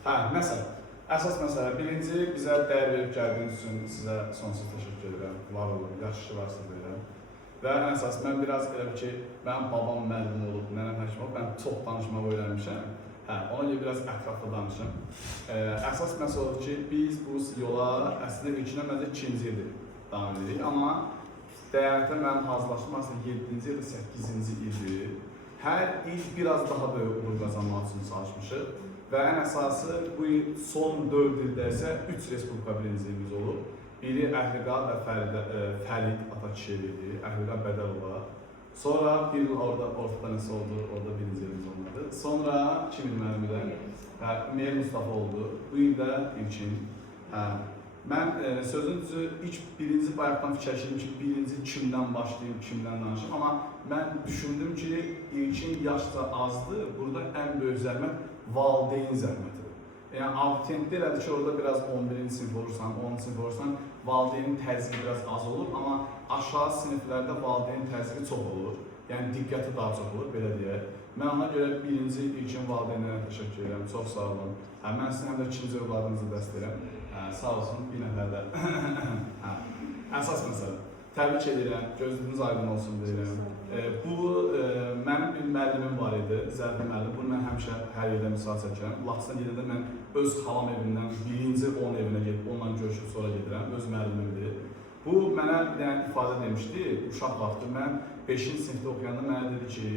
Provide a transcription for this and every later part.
Hə, məsələn, əsas məsələ birinci bizə dəyər verib gəldiyiniz üçün sizə sonsuz təşəkkür edirəm. Var olun, yaxşı ki varsınız deyirəm. Və ən əsas mən biraz elə ki, mənim babam müəllim olub, nənəm həkim olub, mən çox danışmağı öyrənmişəm. Hə, ona görə biraz ətraflı danışım. Əsas məsələ odur ki, biz bu yola əslində ilkinə məncə 2-ci ildir davam edirik. Amma dəyərətə mənim hazırlaşım aslında 7-ci ya da 8-ci ildir. Hər il biraz daha böyük uğur qazanmaq üçün çalışmışıq. Və ən əsası bu il son 4 ildə isə 3 Respublika birinciliyimiz olub. Biri Əhliqa və Fərid Atakişiyev idi, Əhliqa Bədəlova. Sonra bir il ortada nəsə oldu, orada birinciliyimiz olmadı. Sonra kim bilməliyəm, Meyr Mustafa oldu. Bu il də ilkin. Mən sözün düzü ilk birinci bayaqdan fikirləşdim ki, birinci kimdən başlayayım, kimdən danışım. Amma mən düşündüm ki, ilkin yaşca azdır, burada ən böyük zəhmət valideyn zəhmətidir. Yəni, abituriyentdə elədir ki, orada biraz 11-ci sinif olursan, 10-cu sinif olursan, valideynin təzyiqi biraz az olur, amma aşağı siniflərdə valideynin təzyiqi çox olur. Yəni, diqqəti daha çox olur, belə deyək. Mən ona görə birinci, ilkin valideynlərə təşəkkür edirəm, çox sağ olun. Mən sizin həm də ikinci övladınızı dəstəyirəm. Sağ olsun, bir nəfər də. Əsas məsələ. Təbrik edirəm, gözünüz aydın olsun deyirəm. Mənim bir müəllimim var idi, Zərbi müəllim. Bunu mən həmişə hər yerdə misal çəkirəm. Laçın yerində mən öz xalam evindən birinci onun evinə gedib, onunla görüşüb sonra gedirəm, öz müəllimimdir. Bu, mənə bir dənə ifadə demişdi, uşaq vaxtı. Mən 5-ci sinifdə oxuyanda mənə dedi ki,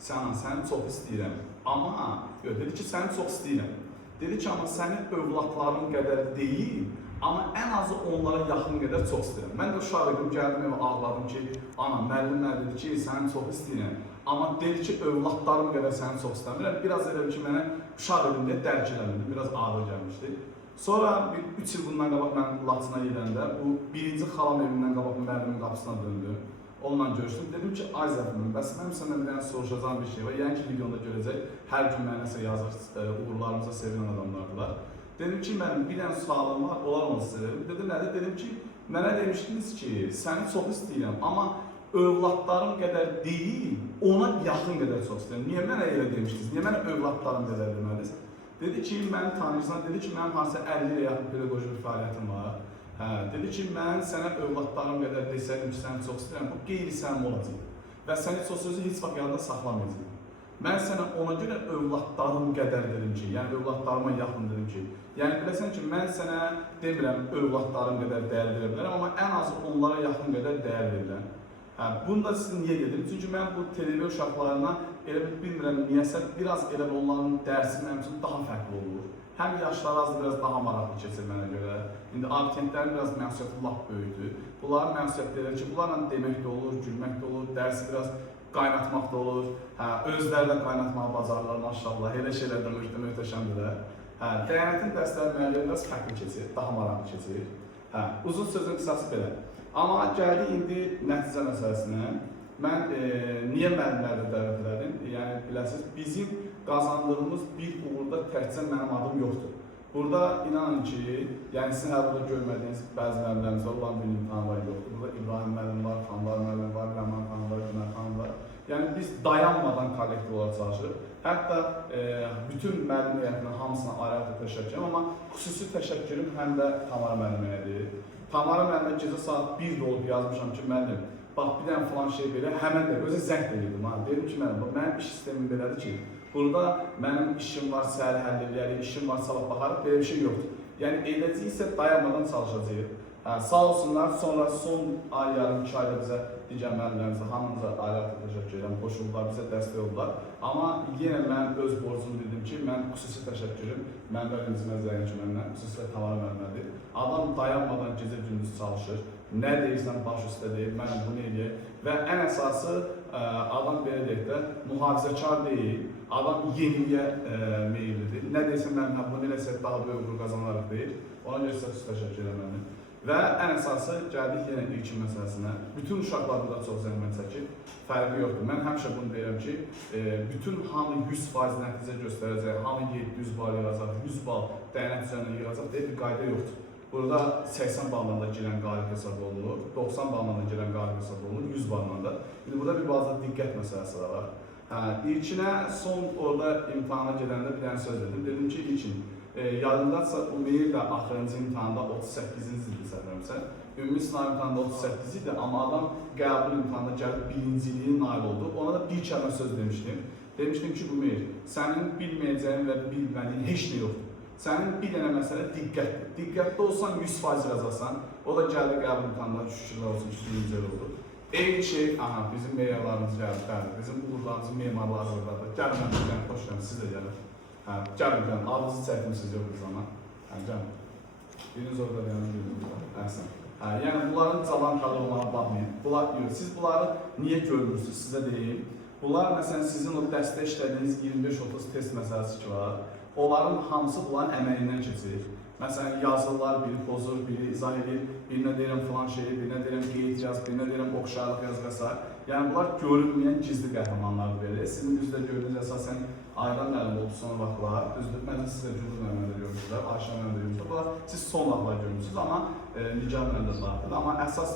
səni çox istəyirəm. Amma, dedi ki, səni çox istəyirəm. Dedi ki, amma sənin övladların qədər deyil, amma ən azı onlara yaxın qədər çox istəyirəm. Mən də uşaq idim, gəldim evə ağladım ki, ana, müəllim mənə dedi ki, səni çox istəyirəm. Amma dedi ki, övladlarım qədər səni çox istəmirəm. Biraz elə ki, mənə uşaq idim deyə dərk eləmirdim, biraz ağır gəlmişdi. Sonra 3 il bundan qabaq mən Laçına gedəndə, bu birinci xalam evindən qabaq müəllimin qapısına döndüm. Onunla görüşdüm. Dedim ki, ay Zəfərim, bəs mənim səndən bir dənə soruşacağım bir şey var. Yəni ki, videoda görəcək, hər gün mənə nəsə yazır, uğurlarımıza sevinən adamlardılar. Dedim ki, mənim bir dənə sualım var, onlar onu sizə verim. Dedim, nədir? Dedim ki, mənə demişdiniz ki, səni çox istəyirəm, amma övladlarım qədər deyil, ona yaxın qədər çox istəyirəm. Niyə mənə elə demişdiniz? Niyə mənə övladlarım qədər demədiniz? Dedi ki, məni tanıyırsan, dedi ki, mənim harasa 50 ilə yaxın pedaqoji bir fəaliyyətim var. Dedi ki, mən sənə övladlarım qədər desəydim ki, səni çox istəyirəm, bu qeyri-səmimi olacaq. Və səni o sözü heç vaxt yadda saxlamayacaq. Mən sənə ona görə övladlarım qədər dedim ki, yəni övladlarıma yaxın dedim ki, yəni biləsən ki, mən sənə demirəm övladlarım qədər dəyər verə bilərəm, amma ən azı onlara yaxın qədər dəyər verirəm. Bunu da sizin niyə dedim? Çünki mən bu TV uşaqlarına elə bilmirəm niyəsə biraz elə onların dərsi mənim üçün daha fərqli olur. Həm yaşları az biraz daha maraqlı keçir mənə görə. İndi abituriyentlərin biraz məsuliyyəti lap böyükdür. Bunların məsuliyyətləri ki, bunlarla demək də olur, gülmək də olur, dərsi biraz qaynatmaq da olur. Özləri də qaynatmağı bacarırlar maşallah. Elə şeylər də möhtəşəmdir. Dəyənətin dərsləri müəllimə biraz fərqli keçir, daha maraqlı keçir. Uzun sözün qısası belə. Amma gəldik indi nəticə məsələsinə. Mən niyə müəllimləri dəvət elədim? Yəni, biləsiniz, bizim qazandığımız bir uğurda təkcə mənim adım yoxdur. Burada inanın ki, yəni sizin hər burada görmədiyiniz bəzi müəllimlərimiz var, onların bir imtihanı var, yoxdur. Burada İbrahim müəllim var, Xanlar müəllim var, Rəman xanım var, Günər xanım var. Yəni, biz dayanmadan kollektiv olaraq çalışırıq. Hətta bütün müəllim heyətindən hamısına ayrı-ayrı təşəkkür edirəm, amma xüsusi təşəkkürüm həm də Tamara müəllimədir. Tamara müəllimə gecə saat 1-də olub yazmışam ki, müəllim, bax, bir dənə falan şey belə, həmən də özə zəng də edirdim. Dedim ki, mənim iş sistemim belədir ki, burada mənim işim var, səhər həll edərik, işim var, sabah baxarıq, belə bir şey yoxdur. Yəni, eləcə isə dayanmadan çalışacağıq. Sağ olsunlar, sonra son ay, yarım, 2 ayda bizə digər müəllimlərimizə, hamımıza ayrı-ayrı təşəkkür edirəm, qoşuldular, bizə dəstək oldular. Amma yenə mən öz borcumu dedim ki, mən xüsusi təşəkkürüm, mən də öncəmə zəyən ki, məndən, xüsusilə Tamara müəllimədir. Adam dayanmadan gecə-gündüz çalışır, nə deyirsən baş üstə deyir, mən bunu eləyək. Və ən əsası, adam belə deyək də, mühafizəkar deyil, adam yeniliyə meyillidir. Nə deyirsən, mən bunu eləsək daha böyük uğur qazanarıq deyir. Ona görə sizə xüsusi təşəkkür edirəm. Və ən əsası, gəldik yenə ilkin məsələsinə. Bütün uşaqlar burada çox zəhmət çəkir, fərqi yoxdur. Mən həmişə bunu deyirəm ki, bütün hamı 100% nəticə göstərəcək, hamı 700 bal yığacaq, 100 bal dəyənət üzərində yığacaq deyə bir qayda yoxdur. Burada 80 balla da girən qalib hesab olunur, 90 balla da girən qalib hesab olunur, 100 balla da. İndi burada bir bazı diqqət məsələsi var. İlkinə son orada imtihana gedəndə bir dənə söz dedim. Dedim ki, ilkin, Yadındadsa Umeyr də axırıncı imtahanda 38-ci idi səhvləmirsə. Ümumi sınav imtahanda 38 idi, amma adam qəbul imtahanda gəlib birinciliyi nail oldu. Ona da bir kəlmə söz demişdim. Demişdim ki, Umeyr, sənin bilməyəcəyin və bilmədiyin heç nə yoxdur. Sənin bir dənə məsələ diqqətdir. Diqqətli olsan 100% yazasan, o da gəldi qəbul imtahandan şükürlər olsun ki, birinci oldu. Eyni şey, aha, bizim meyarlarımız gəldi, bəli, bizim uğurlarımızın memarları oradadır. Gəlin mən bilən, xoş gəlin, siz də gəlin. Gəlin, adınızı çəkmişsiniz yox bir zaman. Gəlin. Biriniz orada, biriniz orada. Əhsən. Yəni, bunların cavan kalı olmağa baxmayın. Siz bunları niyə görmürsünüz, sizə deyim. Bunlar, məsələn, sizin o dəstə işlədiyiniz 25-30 test məsələsi ki var. Onların hamısı bunların əməyindən keçir. Məsələn, yazırlar, biri pozur, biri izah edir, birinə deyirəm filan şeyi, birinə deyirəm qeyd yaz, birinə deyirəm oxşarlıq yaz və s. Yəni, bunlar görünməyən gizli qəhrəmanlardır belə. Sizin düzdə gördüyünüz əsasən Aydan müəllim oldu son vaxtlar, düzdür, məncə sizə Gülür müəllimdə görmüşsünüzlər, Ayşə müəllimdə görmüşsünüzlər. Bunlar siz son vaxtlar görmüşsünüz, amma Nigar müəllimdə daxildir. Amma əsas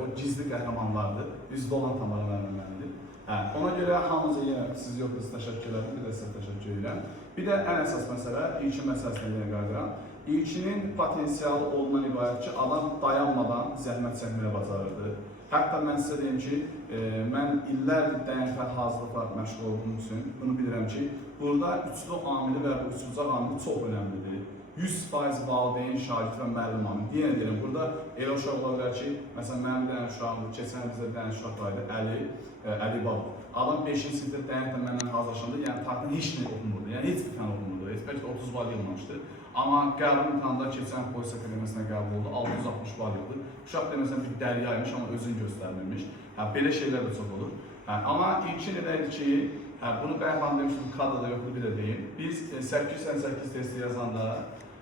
o gizli qəhrəmanlardır, üzdə olan Tamara müəllimdir. Ona görə hamınıza yenə siz yoxdur, təşəkkür edirəm, bir də sizə təşəkkür edirəm. Bir də ən əsas məsələ, ilkin məsələsinə yenə qayıdıram. İlkinin potensialı ondan ibarət ki, adam dayanmadan zəhmət çəkməyə bacarırdı. Hətta mən sizə deyim ki, mən illərdir DNF hazırlıqlar məşğul olduğum üçün bunu bilirəm ki, burada üçlü amili və bu üçüncü amili çox önəmlidir. 100% valideyn, şagird və müəllim amili. Yenə deyirəm, burada elə uşaq ola bilər ki, məsələn, mənim bir dənə uşağım, keçən bizdə bir dənə uşaq var idi, Əli Babov. Adam 5-ci sinifdə DNF mənlə hazırlaşanda, yəni tarixdən heç nə oxumurdu, yəni heç bir tane oxumurdu, bəlkə 30 bal yığılmışdı. Amma qəbul imtahanında keçən polis akademiyasına qəbul oldu, 660 bal yığıldı. Uşaq deməsən bir dəryaymış, amma özünü göstərmirmiş. Belə şeylər də çox olur. Amma ilkin edəydi ki, bunu bəyanlam demişdim, kadrda yoxdur, bir də deyim. Biz 888 testi yazanda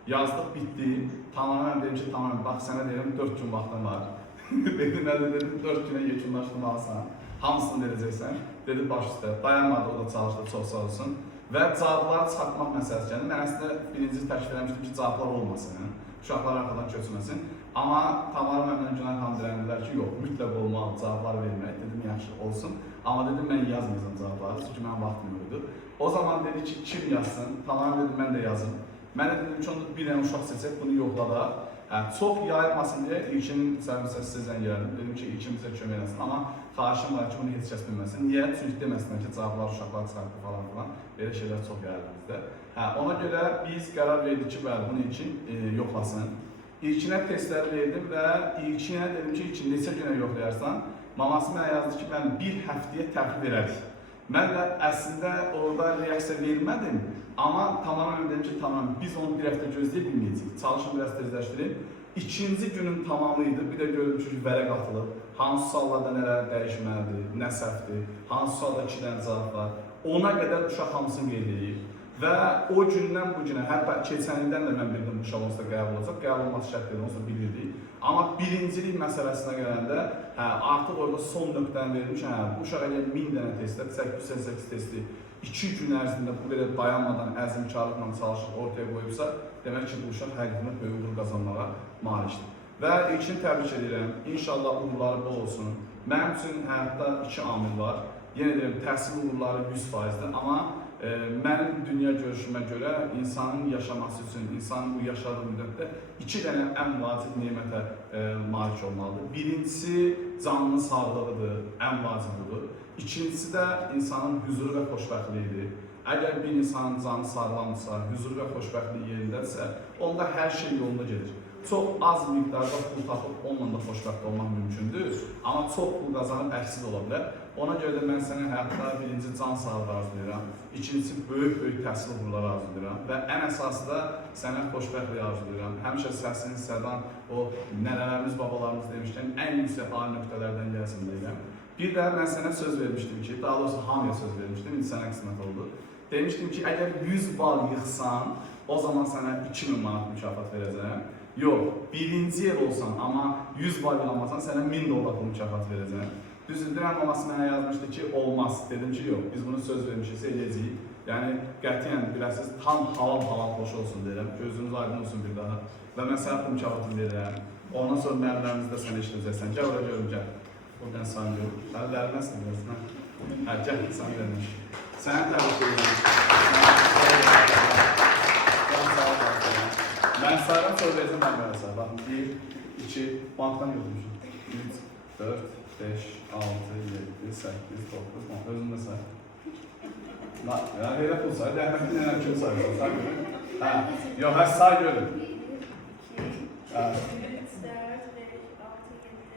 yazdıq, bitdi. Tamamen dedim ki, tamamen bax sənə deyirəm 4 gün vaxtın var. Dedim, nə də dedim, 4 günə yekunlaşdırmalısan. Hamısını verəcəksən. Dedi, baş üstə. Dayanmadı, o da çalışdı, çox sağ olsun. Və cavabları çıxartmaq məsələsi gəldi. Mən əslində birinci təklif eləmişdim ki, cavablar olmasın, uşaqlar arxadan köçməsin. Amma Tamara məndən Günay xanım dirəndilər ki, yox, mütləq olmalı cavablar vermək. Dedim, yaxşı olsun. Amma dedim, mən yazmayacağım cavabları, çünki mənim vaxtım yoxdur. O zaman dedi ki, kim yazsın? Tamara dedim, mən də yazım. Mən də dedim ki, bir dənə uşaq seçək, bunu yoxladaq. Çox yayılmasın deyə ilkinin səhvəsə sizdən gəldim. Dedim ki, ilkimizə kömək eləsin. Amma xahişim var ki, bunu heç kəs bilməsin. Niyə? Çünki deməsinlər ki, cavablar uşaqlar çıxartdı falan filan. Belə şeylər çox yayılır bizdə. Ona görə biz qərar verdik ki, bəli, bunu ilkin yoxlasın. İlkinə testləri verdim və ilkinə dedim ki, ilkin neçə günə yoxlayarsan, maması mənə yazdı ki, mən bir həftəyə təxir verərik. Mən də əslində orada reaksiya vermədim. Amma tamamen dedim ki, tamam, biz onu bir həftə gözləyə bilməyəcəyik. Çalışın biraz tezləşdirin. İkinci günün tamamıydı. Bir də gördüm ki, vərəq atılıb. Hansı suallarda nələr dəyişməlidir, nə səhvdir, hansı sualda 2 dənə cavab var. Ona qədər uşaq hamısını qeyd edib. Və o gündən bu günə, hətta keçən ildən də mən bildim uşaq olsa qəbul olacaq. Qəbul olması şərtləri olsa bilirdik. Amma birincilik məsələsinə gələndə, artıq orada son nöqtəni verilmiş, bu uşaq əgər 1000 dənə testdə, 888 testi 2 gün ərzində bu qədər dayanmadan əzmkarlıqla çalışıb ortaya qoyubsa, demək ki, bu uşaq həqiqətən böyük uğur qazanmağa malikdir. Və ilkin təbrik edirəm. İnşallah uğurları bol olsun. Mənim üçün həyatda 2 amil var. Yenə deyirəm, təhsil uğurları 100%-dir, amma mənim dünya görüşümə görə insanın yaşaması üçün, insanın bu yaşadığı müddətdə 2 dənə ən vacib nemətə malik olmalıdır. Birincisi, canının sağlığıdır, ən vacibidir. İkincisi də insanın hüzuru və xoşbəxtliyidir. Əgər bir insanın canı sağlamdırsa, hüzuru və xoşbəxtliyi yerindədirsə, onda hər şey yolunda gedir. Çox az miqdarda pul tapıb onunla da xoşbəxt olmaq mümkündür, amma çox pul qazanıb əksi də ola bilər. Ona görə də mən sənə həyatda birinci can sağlığı arzulayıram, ikincisi böyük təhsil uğurları arzulayıram və ən əsası da sənə xoşbəxtliyi arzulayıram. Həmişə səsin, sədan, o nənələrimiz, babalarımız demişkən ən yüksək ali nöqtələrdən gəlsin deyirəm. Bir də mən sənə söz vermişdim ki, daha doğrusu hamıya söz vermişdim, indi sənə qismət oldu. Demişdim ki, əgər 100 bal yığsan, o zaman sənə 2000 manat mükafat verəcəm. Yox, birinci yer olsan, amma 100 bal yığamasan, sənə 1000 dollar mükafat verəcəm. Düzdür, maması mənə yazmışdı ki, olmaz. Dedim ki, yox, biz bunu söz vermişiksə eləyəcəyik. Yəni, qətiyyən, biləsiniz, tam halal xoş olsun deyirəm, gözünüz aydın olsun bir daha. Və mən sənə mükafatını verirəm. Ondan sonra müəllimlərimizi də sənə işləyəcəksən. Gəl, ora görüm, gəl. Oradan sağ görüm. Səni verməzsən, görürsən. Gəl, səni vermiş. Sənə təbrik edirəm. Ben sayıram sonra verəcəm mən belə say. Baxın 1, 2, bankdan götürmüşüm. 3, 4, 5, 6, 7, 8, 9, 10. Özün də say. Ya elə pul say, dəhmətli nənə kim sayırsan? Say görün. Hə, yox, hə, say görün. 1, 2, 3, 4, 5, 6,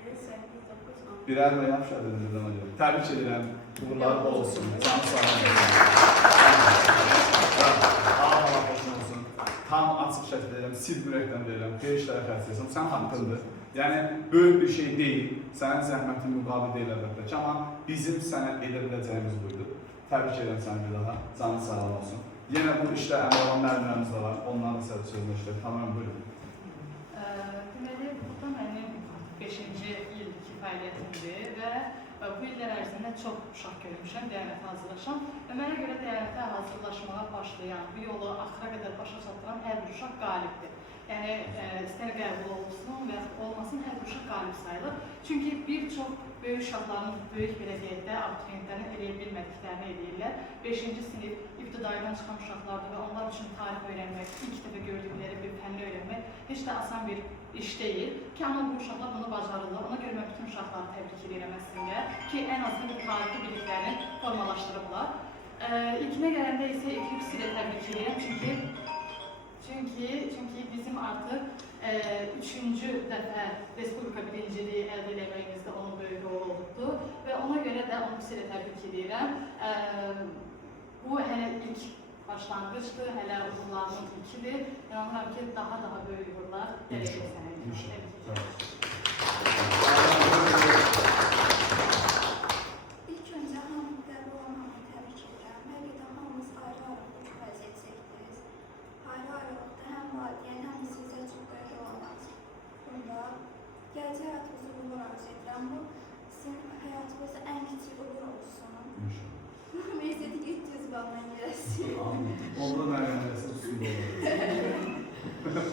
7, 8, 9, 10. Birer mi yapışadın dedim hocam. Təbrik edirəm. Uğurlar olsun. Can sağ olun. Allah olsun. Tam açıq şəkildə verirəm, sil ürəkdən verirəm, xeyirişlərə xərcləyəcəm. Sən haqqındır. Yəni, böyük bir şey deyil, sənin zəhmətin müqabil deyil əlbəttə ki, amma bizim sənə edə biləcəyimiz buydu. Təbrik edirəm səni bir daha, canın sağ olsun. Yenə bu işlə əməl olan müəllimlərimiz də var, onların da sözünü işləyir. Tamam, buyurun. Deməli, bu da mənim 5-ci ilki fəaliyyətimdir və bu illər ərzində çox uşaq görmüşəm, Diyanətə hazırlaşan və mənə görə Diyanətə hazırlaşmağa başlayan, bu yolu axıra qədər başa çatdıran hər bir uşaq qalibdir. Yəni, istər qəbul olsun və olmasın, hər bir uşaq qalib sayılır. Çünki bir çox böyük uşaqların, böyük belə deyək də, abituriyentlərin eləyə bilmədiklərini eləyirlər. 5-ci sinif ibtidaidən çıxan uşaqlardır və onlar üçün tarix öyrənmək, ilk dəfə gördükləri bir fənni öyrənmək heç də asan bir iş deyil ki, amma bu uşaqlar bunu bacarırlar. Ona görə mən bütün uşaqları təbrik edirəm əslində ki, ən azından bu tarixi biliklərini formalaşdırıblar. İlkinə gələndə isə ilk silə təbrik edirəm çünki bizim artıq 3-cü dəfə Respublika birinciliyi əldə eləməyimizdə onun böyük rolu olubdur və ona görə də onu silə təbrik edirəm. Bu hələ ilk başlanğıçdır, hələ uğurlarının ilkidir. İnanıram ki, daha böyük uğurlar gələcək sənə. İlk öncə hamı qəbul olmağını təbrik edirəm. Həqiqətən hamımız ayrı-ayrılıqda çox əziyyət çəkdiniz. Ayrı-ayrılıqda həm valideyn, həm də sizə çox böyük rol alır. Bunda gələcək həyatınızı uğur arzu edirəm. Bu sizin həyatınızda ən kiçik uğur olsun. Üniversiteti 300 baldan gələsiniz. Onda məlumatı üstündə olur.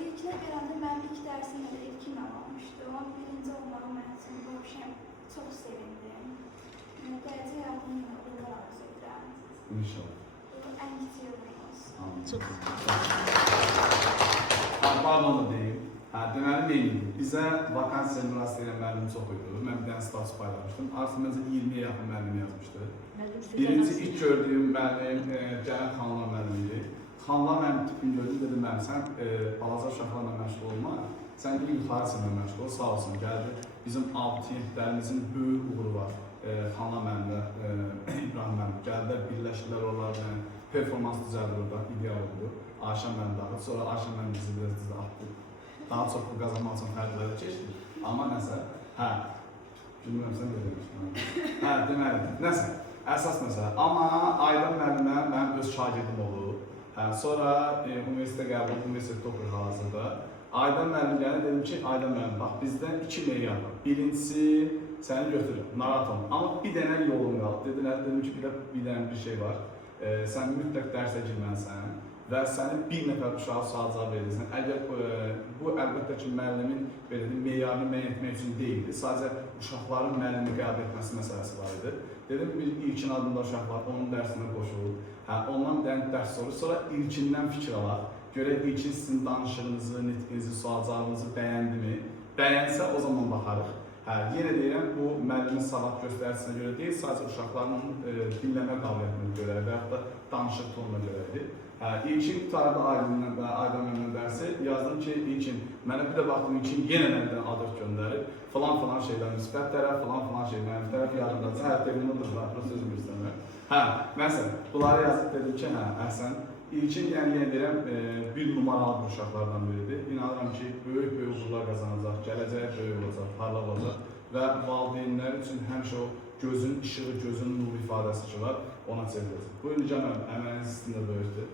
İlkinə gələndə mənim ilk dərsimdə də ilkin almışdım. Amma birinci olmağım mənim üçün bu şey çox sevindim. Gələcək həyatımda uğurlar arzu edirəm. İnşallah. Bu ən kiçik uğur olsun. Çox Pardon da deyim. Deməli neydi? Bizə vakansiya müraciət edən müəllim çox idi. Mən bir dənə status paylaşmışdım. Artıq məncə 20-yə yaxın müəllim yazmışdı. Birinci ilk gördüyüm müəllim Cəlal xanlar müəllimidir. Xanlar müəllim tipini gördüm, dedim müəllim, sən balaca uşaqlarla məşğul olma, sən bir yuxarı sinirlə məşğul ol, sağ olsun, gəldi. Bizim abituriyentlərimizin böyük uğuru var. Xanlar müəllimlə İbrahim müəllim gəldilər, birləşdilər oralarla, performans düzəldir orada, ideal oldu. Ayşə müəllim dağıtdı, sonra Ayşə müəllim bizi biraz düzə atdı. Daha çox pul qazanmaq üçün fərqlərə keçdi. Amma nəsə, bilmirəm sən də demişdin. Deməli, nəsə, əsas məsələ. Amma Aydan müəllimə mənim öz şagirdim olub. Sonra universitetə qəbul, universitetdə oxuyur hal-hazırda. Aydan müəllim gəldi, dedim ki, Aydan müəllim, bax, bizdən 2 meyar var. Birincisi, səni götürür, maraton. Amma bir dənə yolun qaldı. Dedilər, dedim ki, bir dənə bir şey var. Sən mütləq dərsə girməlisən və səni bir nəfər uşağı sual-cavab verirsən. Əgər bu əlbəttə ki, müəllimin meyarını müəyyən etmək üçün deyildi. Sadəcə uşaqların müəllimi qəbul etməsi məsələsi var idi. Dedim, bir İlkin adında uşaq var, onun dərsinə qoşulur. Ondan dərs sorur, sonra İlkindən fikir alaq. Görək İlkin sizin danışığınızı, nitqinizi, sual-cavabınızı bəyəndimi? Bəyənsə, o zaman baxarıq. Yenə deyirəm, bu müəllimin savad göstərisinə görə deyil, sadəcə uşaqların dinləmə qabiliyyətinə görə və yaxud da danışıq tonuna görə idi. İlkin qutarda Aydan məndən dərsi yazdım ki, İlkin, mənə bir də baxdım, İlkin yenə məndən adət göndərir. Falan şeylər, müsbət tərəf, falan şey, mənfi tərəf yadımdadır. Telefonudur da, sözüm istəmir. Məsələn, bunları yazıb dedim ki, əhsən. İlkin, yəni deyirəm, bir numaralı uşaqlardan biridir. İnanıram ki, böyük uğurlar qazanacaq, gələcək böyük olacaq, parlaq olacaq və valideynlər üçün həmişə o gözün işığı, gözün nur ifadəsi ki var, ona çevriləcək. Buyurun, Nican müəllim, əməliniz sizin də böyükdür.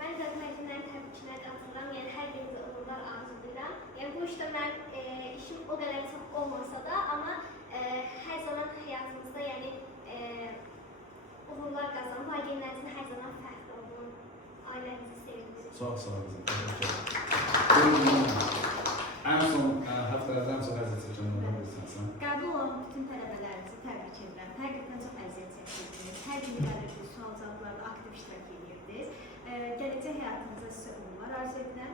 Mən də müəllimlərin təbriklərinə qatılıram, yəni hər birinizə uğurlar arzu edirəm. Yəni bu işdə mən işim o qədər çox olmasa da, amma hər zaman həyatımızda yəni uğurlar qazanıb, valideynlərinizin hər zaman fərqli olduğunu, ailənizi sevirsiniz. Çox sağ olun, təşəkkür ederim. Ən son həftələrdən çox əziyyət çəkənlərdən birisiniz. Qəbul olan bütün tələbələrimizi təbrik edirəm. Həqiqətən çox əziyyət çəkirdiniz. Hər gün irəlidə sual-cavablarda aktiv iştirak edirdiniz. Gələcək həyatınızda sizə uğurlar arzu edirəm.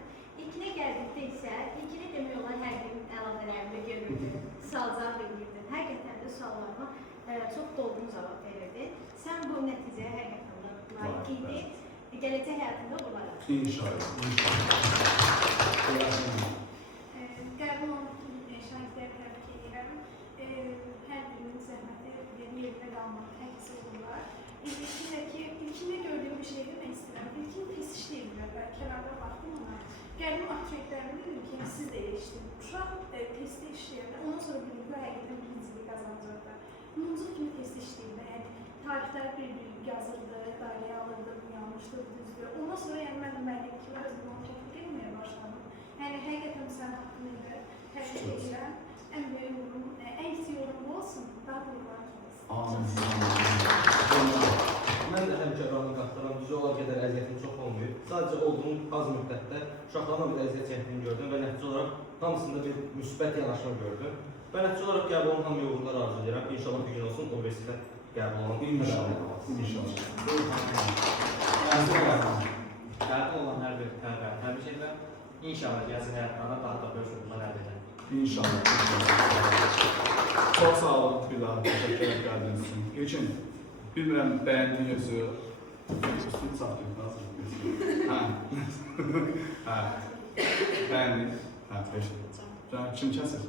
suallarıma çox dolğun cavab verirdin. Sən bu nəticəyə həqiqətən də layiq idin. Gələcək həyatında olaraq. İnşallah. Qəbul olunduğum şagirdləri təbrik edirəm. Hər birinin zəhməti yerində qalmaq həqiqisi olurlar. İlkində gördüyüm bir şey demək istəyirəm. İlkin pis işləyirlər. Ben kənarda baxdım ona. Gəldim aktörlərimi dedim ki, siz də eleştirin. Uşaq testi işləyirlər. Ondan sonra dedim ki, həqiqətən birinciliyi qazanacaqlar. Bununcu kimi testi işləyirlər. Yəni, tarixlər bir-bir yazırdı, dairəyə alırdı, bu yanlışdır, bu düzdür. Ondan sonra yəni mən müəllim kimi özümü onu topluq etməyə başladım. Yəni, həqiqətən sən haqqında təşkil edirəm. Ən böyük yorum, ən kiçik yorum bu olsun. Daha da uğurlar Mən də həmkarlarını qatdıram, düzü olaraq qədər əziyyətim çox olmuyor. Sadəcə olduğum az müddətdə uşaqlarla bir əziyyət çəkdiyini gördüm və nəticə olaraq hamısında bir müsbət yanaşma gördüm. Və nəticə olaraq qəbulun hamıya uğurlar arzu edirəm. İnşallah bir gün olsun universitet qəbul olan. İnşallah. Qəbul olan hər bir tələbəni təbrik edirəm. İnşallah gələcək həyatlarına daha da böyük uğurlar əldə edək. İnşallah. Çok sağ olun bir daha. Teşekkür ederim geldiğiniz için. Geçin. Bilmirəm beğendiğin yoxsa üstünü satdın. Nasıl? Ha. Ha. Beğendin. Ha, teşekkür ederim. Kim kəsir?